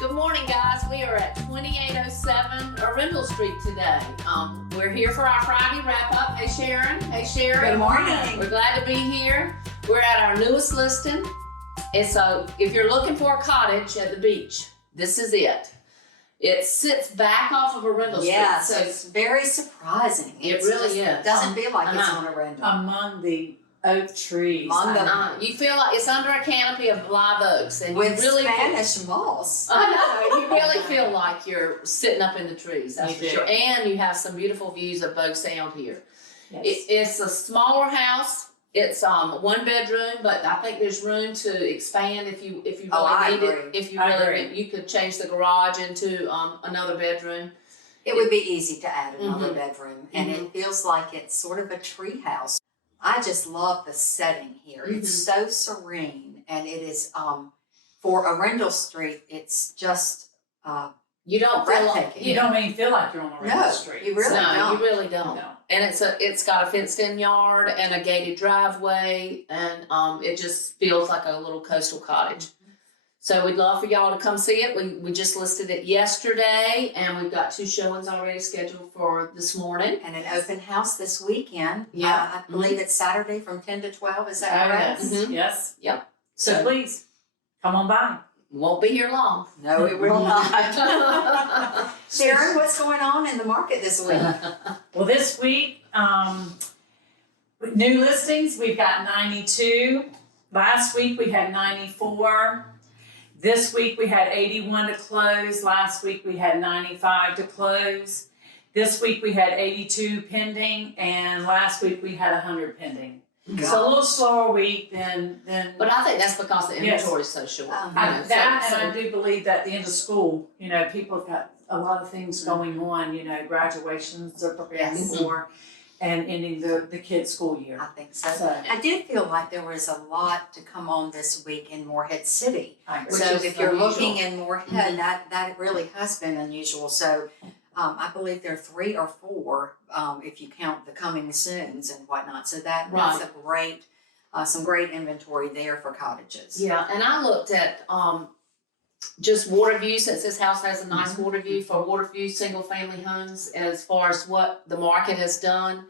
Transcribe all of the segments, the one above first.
Good morning, guys. We are at 2807 Arendell Street today. We're here for our Friday wrap-up. Hey, Sharon. Hey, Sherry. Good morning. We're glad to be here. We're at our newest listing. If you're looking for a cottage at the beach, this is it. It sits back off of Arendell Street. Yeah, so it's very surprising. It really is. It doesn't feel like it's on Arendell. Among the oak trees. You feel like it's under a canopy of live oaks, and With you really Spanish moss. I know, you really feel like you're sitting up in the trees, that's for sure. And you have some beautiful views of Bogue Sound here. Yes. It's a smaller house. It's one bedroom, but I think there's room to expand if you really need it. If you really, you could change the garage into another bedroom. It would be easy to add another bedroom, and it feels like it's sort of a tree house. I just love the setting here. It's so serene, and it is for Arendell Street. It's just you don't feel like you don't even feel like you're on Arendell Street. You really don't. You really don't. No. And it's got a fenced-in yard and a gated driveway, and it just feels like a little coastal cottage. So we'd love for y'all to come see it. We just listed it yesterday, and we've got 2 showings already scheduled for this morning. And an open house this weekend. Yeah. I believe it's Saturday from 10 to 12. Is that correct? Yes. Yes. Yep. So please, come on by. Won't be here long. No, it will not. Sharon, what's going on in the market this week? Well, this week, new listings, we've got 92. Last week we had 94. This week we had 81 to close. Last week we had 95 to close. This week we had 82 pending, and last week we had 100 pending. So a little slower week than. But I think that's because the inventory is so short. I do believe that at the end of school, people have got a lot of things going on. Graduations are preparing for, and ending the kids' school year. I think so. I did feel like there was a lot to come on this week in Morehead City. So if you're looking in Morehead, that really has been unusual. So I believe there are 3 or 4 if you count the coming soons and whatnot. So that's a great, some great inventory there for cottages. Yeah, and I looked at just water view, since this house has a nice water view, for water view single family homes, as far as what the market has done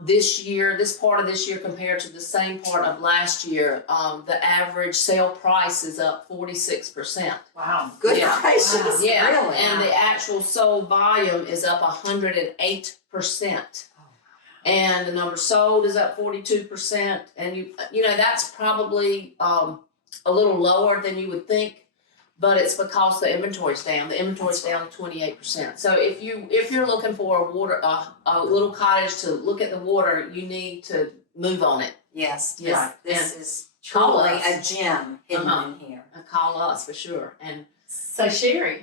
this year, this part of this year compared to the same part of last year, the average sale price is up 46%. Wow. Good gracious. Wow. Yeah, really? And the actual sold volume is up 108%. And the number sold is up 42%. And you know that's probably a little lower than you would think, but it's because the inventory's down. The inventory's down 28%. So if you're looking for a little cottage to look at the water, you need to move on it. Yes. Yeah. This is truly a gem hidden in here. Call us for sure. And so Sherry,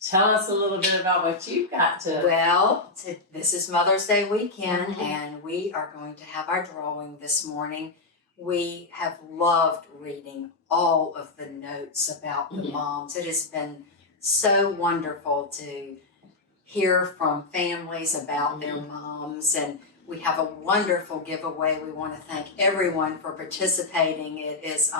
tell us a little bit about what you've got to. Well, this is Mother's Day weekend, and we are going to have our drawing this morning. We have loved reading all of the notes about the moms. It has been so wonderful to hear from families about their moms, and we have a wonderful giveaway. We want to thank everyone for participating. It has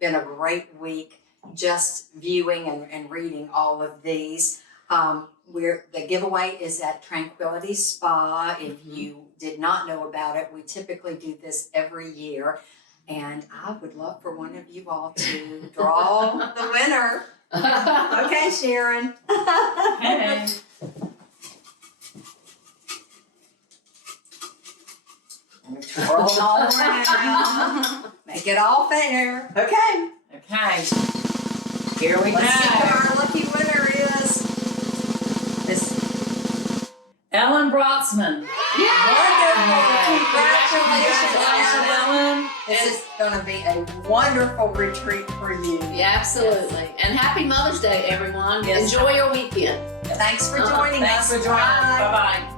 been a great week just viewing and reading all of these. The giveaway is at Tranquility Spa. If you did not know about it, we typically do this every year, and I would love for one of you all to draw the winner. Okay, Sharon. Hey. Twirl it all around. Make it all fair. Okay. Okay. Here we go. Let's see who our lucky winner is. Ellen Brotzman. Wonderful. Congratulations, Ellen. This is going to be a wonderful retreat for you. yeah, absolutely. And happy Mother's Day, everyone. Yes. Enjoy your weekend. Thanks for joining us. Thanks for joining us. Bye-bye.